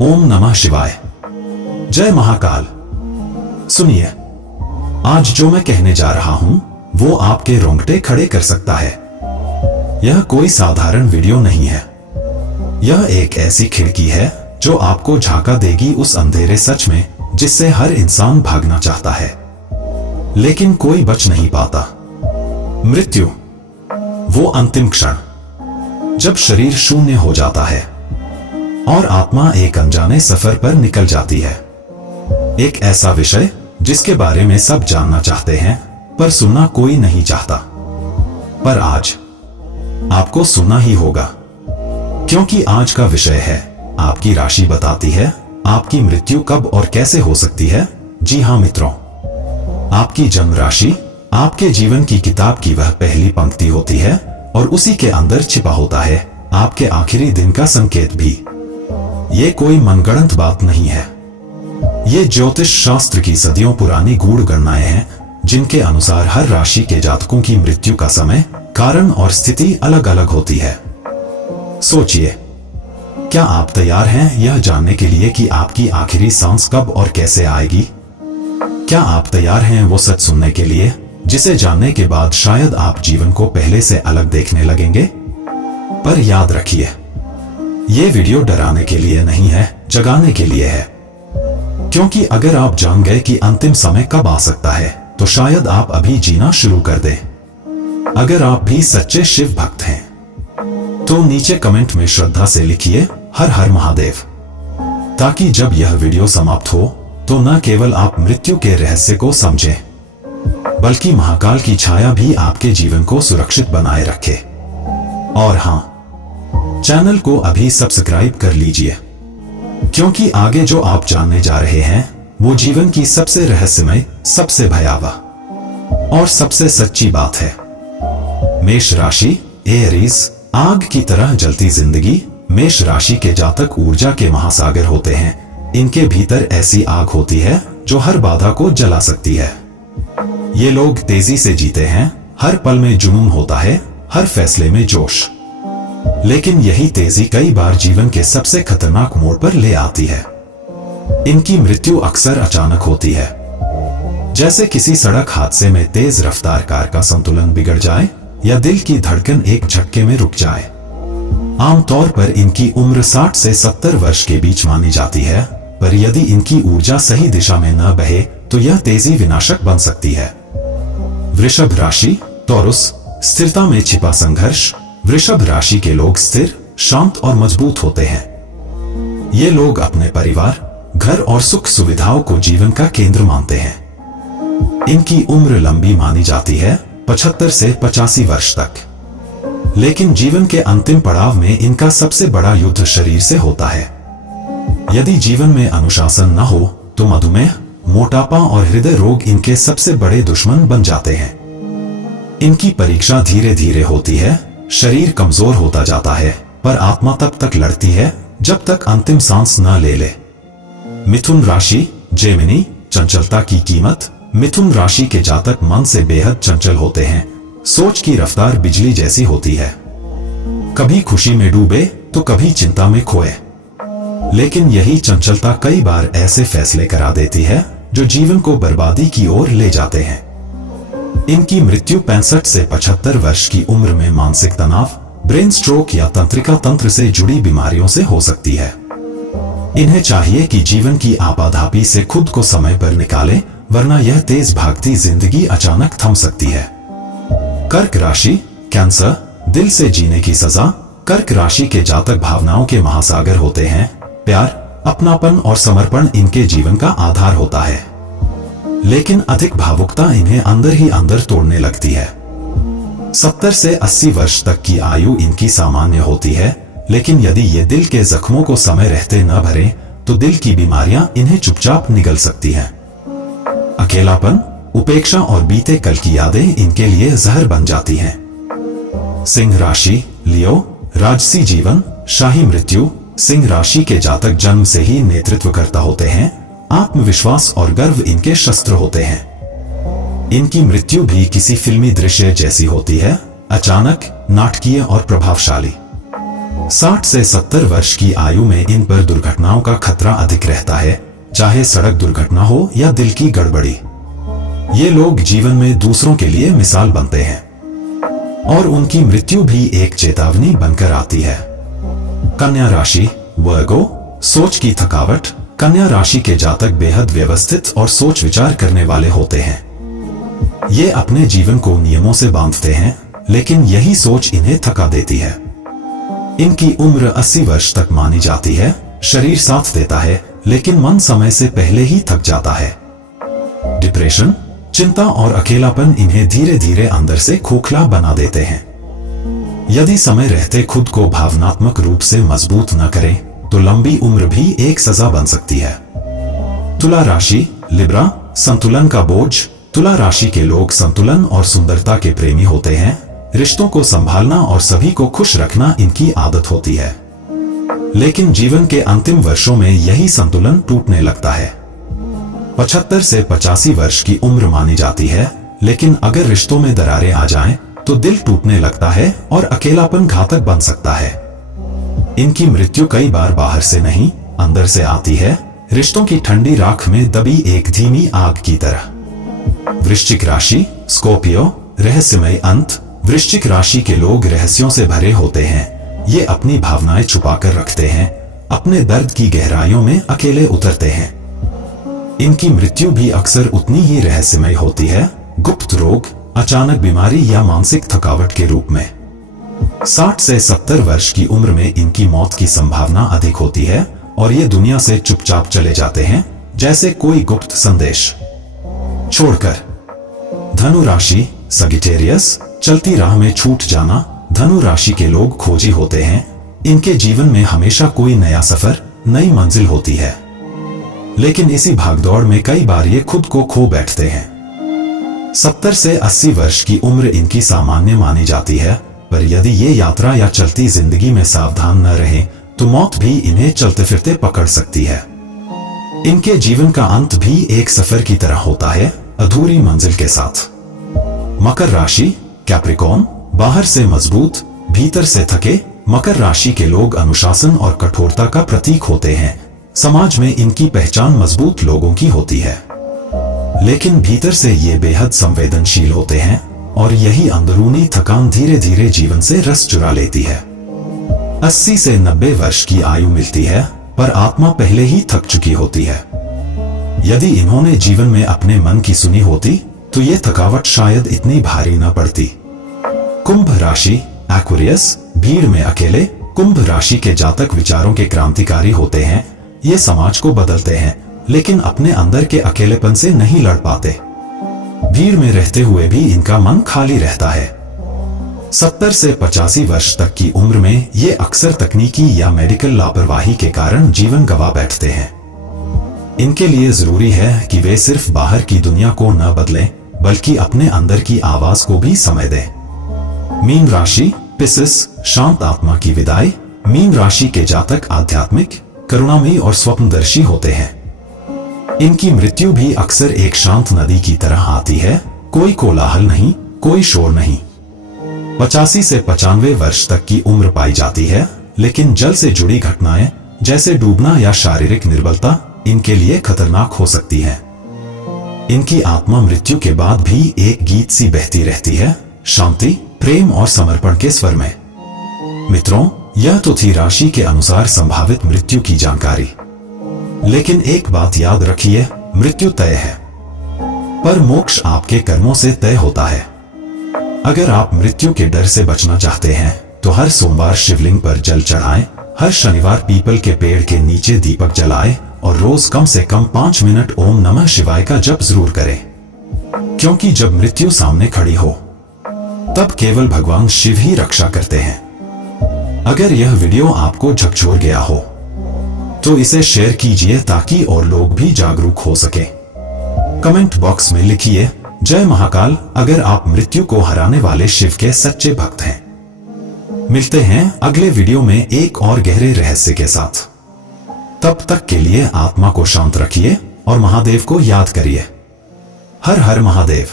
ओम नमः शिवाय। जय महाकाल। सुनिए, आज जो मैं कहने जा रहा हूं वो आपके रोंगटे खड़े कर सकता है। यह कोई साधारण वीडियो नहीं है। यह एक ऐसी खिड़की है जो आपको झांका देगी उस अंधेरे सच में जिससे हर इंसान भागना चाहता है, लेकिन कोई बच नहीं पाता। मृत्यु, वो अंतिम क्षण जब शरीर शून्य हो जाता है और आत्मा एक अनजाने सफर पर निकल जाती है। एक ऐसा विषय जिसके बारे में सब जानना चाहते हैं पर सुनना कोई नहीं चाहता। पर आज आपको सुनना ही होगा, क्योंकि आज का विषय है आपकी राशि बताती है आपकी मृत्यु कब और कैसे हो सकती है। जी हां मित्रों, आपकी जन्म राशि आपके जीवन की किताब की वह पहली पंक्ति होती है और उसी के अंदर छिपा होता है आपके आखिरी दिन का संकेत भी। ये कोई मनगढ़ंत बात नहीं है। ये ज्योतिष शास्त्र की सदियों पुरानी गूढ़ गणनाएं हैं जिनके अनुसार हर राशि के जातकों की मृत्यु का समय, कारण और स्थिति अलग अलग होती है। सोचिए, क्या आप तैयार हैं यह जानने के लिए कि आपकी आखिरी सांस कब और कैसे आएगी? क्या आप तैयार हैं वो सच सुनने के लिए जिसे जानने के बाद शायद आप जीवन को पहले से अलग देखने लगेंगे? पर याद रखिए, ये वीडियो डराने के लिए नहीं है, जगाने के लिए है। क्योंकि अगर आप जान गए कि अंतिम समय कब आ सकता है तो शायद आप अभी जीना शुरू कर दें। अगर आप भी सच्चे शिव भक्त हैं तो नीचे कमेंट में श्रद्धा से लिखिए हर हर महादेव, ताकि जब यह वीडियो समाप्त हो तो न केवल आप मृत्यु के रहस्य को समझें, बल्कि महाकाल की छाया भी आपके जीवन को सुरक्षित बनाए रखे। और हां, चैनल को अभी सब्सक्राइब कर लीजिए, क्योंकि आगे जो आप जानने जा रहे हैं वो जीवन की सबसे रहस्यमय, सबसे भयावह और सबसे सच्ची बात है। मेष राशि, एरीज, आग की तरह जलती जिंदगी। मेष राशि के जातक ऊर्जा के महासागर होते हैं। इनके भीतर ऐसी आग होती है जो हर बाधा को जला सकती है। ये लोग तेजी से जीते हैं, हर पल में जुनून होता है, हर फैसले में जोश। लेकिन यही तेजी कई बार जीवन के सबसे खतरनाक मोड़ पर ले आती है। इनकी मृत्यु अक्सर अचानक होती है, जैसे किसी सड़क हादसे में तेज रफ्तार कार का संतुलन बिगड़ जाए या दिल की धड़कन एक झटके में रुक जाए। आमतौर पर इनकी उम्र 60 से 70 वर्ष के बीच मानी जाती है, पर यदि इनकी ऊर्जा सही दिशा में न बहे तो यह तेजी विनाशक बन सकती है। वृषभ राशि, टॉरस, स्थिरता में छिपा संघर्ष। वृषभ राशि के लोग स्थिर, शांत और मजबूत होते हैं। ये लोग अपने परिवार, घर और सुख सुविधाओं को जीवन का केंद्र मानते हैं। इनकी उम्र लंबी मानी जाती है, 75 से 85 वर्ष तक। लेकिन जीवन के अंतिम पड़ाव में इनका सबसे बड़ा युद्ध शरीर से होता है। यदि जीवन में अनुशासन न हो तो मधुमेह, मोटापा और हृदय रोग इनके सबसे बड़े दुश्मन बन जाते हैं। इनकी परीक्षा धीरे धीरे होती है, शरीर कमजोर होता जाता है, पर आत्मा तब तक लड़ती है जब तक अंतिम सांस न ले ले। मिथुन राशि, जेमिनी, चंचलता की कीमत। मिथुन राशि के जातक मन से बेहद चंचल होते हैं। सोच की रफ्तार बिजली जैसी होती है, कभी खुशी में डूबे तो कभी चिंता में खोए। लेकिन यही चंचलता कई बार ऐसे फैसले करा देती है जो जीवन को बर्बादी की ओर ले जाते हैं। इनकी मृत्यु 65 से 75 वर्ष की उम्र में मानसिक तनाव, ब्रेन स्ट्रोक या तंत्रिका तंत्र से जुड़ी बीमारियों से हो सकती है। इन्हें चाहिए कि जीवन की आपाधापी से खुद को समय पर निकालें, वरना यह तेज भागती जिंदगी अचानक थम सकती है। कर्क राशि, कैंसर, दिल से जीने की सजा। कर्क राशि के जातक भावनाओं के महासागर होते हैं। प्यार, अपनापन और समर्पण इनके जीवन का आधार होता है, लेकिन अधिक भावुकता इन्हें अंदर ही अंदर तोड़ने लगती है। 70 से 80 वर्ष तक की आयु इनकी सामान्य होती है, लेकिन यदि ये दिल के जख्मों को समय रहते न भरे तो दिल की बीमारियां इन्हें चुपचाप निगल सकती हैं। अकेलापन, उपेक्षा और बीते कल की यादें इनके लिए जहर बन जाती हैं। सिंह राशि, लियो, राजसी जीवन, शाही मृत्यु। सिंह राशि के जातक जन्म से ही नेतृत्व करता होते हैं। आत्मविश्वास और गर्व इनके शस्त्र होते हैं। इनकी मृत्यु भी किसी फिल्मी दृश्य जैसी होती है, अचानक, नाटकीय और प्रभावशाली। 60 से 70 वर्ष की आयु में इन पर दुर्घटनाओं का खतरा अधिक रहता है, चाहे सड़क दुर्घटना हो या दिल की गड़बड़ी। ये लोग जीवन में दूसरों के लिए मिसाल बनते हैं और उनकी मृत्यु भी एक चेतावनी बनकर आती है। कन्या राशि, वर्गो, सोच की थकावट। कन्या राशि के जातक बेहद व्यवस्थित और सोच विचार करने वाले होते हैं। ये अपने जीवन को नियमों से बांधते हैं, लेकिन यही सोच इन्हें थका देती है। इनकी उम्र 80 वर्ष तक मानी जाती है। शरीर साथ देता है, लेकिन मन समय से पहले ही थक जाता है। डिप्रेशन, चिंता और अकेलापन इन्हें धीरे धीरे अंदर से खोखला बना देते हैं। यदि समय रहते खुद को भावनात्मक रूप से मजबूत न करें, तो लंबी उम्र भी एक सजा बन सकती है। तुला राशि, लिब्रा, संतुलन का बोझ। तुला राशि के लोग संतुलन और सुंदरता के प्रेमी होते हैं। रिश्तों को संभालना और सभी को खुश रखना इनकी आदत होती है, लेकिन जीवन के अंतिम वर्षों में यही संतुलन टूटने लगता है। 75 से 85 वर्ष की उम्र मानी जाती है, लेकिन अगर रिश्तों में दरारें आ जाएं, तो दिल टूटने लगता है और अकेलापन घातक बन सकता है। इनकी मृत्यु कई बार बाहर से नहीं, अंदर से आती है, रिश्तों की ठंडी राख में दबी एक धीमी आग की तरह। वृश्चिक राशि, स्कॉर्पियो, रहस्यमय अंत। वृश्चिक राशि के लोग रहस्यों से भरे होते हैं। ये अपनी भावनाएं छुपाकर रखते हैं, अपने दर्द की गहराइयों में अकेले उतरते हैं। इनकी मृत्यु भी अक्सर उतनी ही रहस्यमय होती है, गुप्त रोग, अचानक बीमारी या मानसिक थकावट के रूप में। 60 से 70 वर्ष की उम्र में इनकी मौत की संभावना अधिक होती है और ये दुनिया से चुपचाप चले जाते हैं, जैसे कोई गुप्त संदेश छोड़कर। धनु राशि, सगिटेरियस, चलती राह में छूट जाना। धनु राशि के लोग खोजी होते हैं। इनके जीवन में हमेशा कोई नया सफर, नई मंजिल होती है, लेकिन इसी भागदौड़ में कई बार ये खुद को खो बैठते हैं। 70 से 80 वर्ष की उम्र इनकी सामान्य मानी जाती है, पर यदि ये यात्रा या चलती जिंदगी में सावधान न रहे, तो मौत भी इन्हें चलते फिरते पकड़ सकती है। इनके जीवन का अंत भी एक सफर की तरह होता है, अधूरी मंजिल के साथ। मकर राशि, कैप्रिकॉर्न, बाहर से मजबूत, भीतर से थके। मकर राशि के लोग अनुशासन और कठोरता का प्रतीक होते हैं। समाज में इनकी पहचान मजबूत लोगों की होती है, लेकिन भीतर से ये बेहद संवेदनशील होते हैं और यही अंदरूनी थकान धीरे धीरे जीवन से रस चुरा लेती है। 80 से 90 वर्ष की आयु मिलती है, पर आत्मा पहले ही थक चुकी होती है। यदि इन्होंने जीवन में अपने मन की सुनी होती, तो ये थकावट शायद इतनी भारी न पड़ती। कुंभ राशि, एक्वेरियस, भीड़ में अकेले। कुंभ राशि के जातक विचारों के क्रांतिकारी होते हैं। ये समाज को बदलते हैं, लेकिन अपने अंदर के अकेलेपन से नहीं लड़ पाते। भीड़ में रहते हुए भी इनका मन खाली रहता है। 70 से 85 वर्ष तक की उम्र में ये अक्सर तकनीकी या मेडिकल लापरवाही के कारण जीवन गंवा बैठते हैं। इनके लिए जरूरी है कि वे सिर्फ बाहर की दुनिया को न बदलें, बल्कि अपने अंदर की आवाज को भी समय दें। मीन राशि, पिसिस, शांत आत्मा की विदाई। मीन राशि के जातक आध्यात्मिक, करुणामयी और स्वप्नदर्शी होते हैं। इनकी मृत्यु भी अक्सर एक शांत नदी की तरह आती है, कोई कोलाहल नहीं, कोई शोर नहीं। 85 से 95 वर्ष तक की उम्र पाई जाती है, लेकिन जल से जुड़ी घटनाएं जैसे डूबना या शारीरिक निर्बलता इनके लिए खतरनाक हो सकती है। इनकी आत्मा मृत्यु के बाद भी एक गीत सी बहती रहती है, शांति, प्रेम और समर्पण के स्वर में। मित्रों, यह तो थी राशि के अनुसार संभावित मृत्यु की जानकारी, लेकिन एक बात याद रखिए, मृत्यु तय है, पर मोक्ष आपके कर्मों से तय होता है। अगर आप मृत्यु के डर से बचना चाहते हैं, तो हर सोमवार शिवलिंग पर जल चढ़ाएं, हर शनिवार पीपल के पेड़ के नीचे दीपक जलाएं और रोज कम से कम 5 मिनट ओम नमः शिवाय का जप जरूर करें, क्योंकि जब मृत्यु सामने खड़ी हो, तब केवल भगवान शिव ही रक्षा करते हैं। अगर यह वीडियो आपको झकझोर गया हो, तो इसे शेयर कीजिए ताकि और लोग भी जागरूक हो सके। कमेंट बॉक्स में लिखिए जय महाकाल अगर आप मृत्यु को हराने वाले शिव के सच्चे भक्त हैं। मिलते हैं अगले वीडियो में एक और गहरे रहस्य के साथ। तब तक के लिए आत्मा को शांत रखिए और महादेव को याद करिए। हर हर महादेव।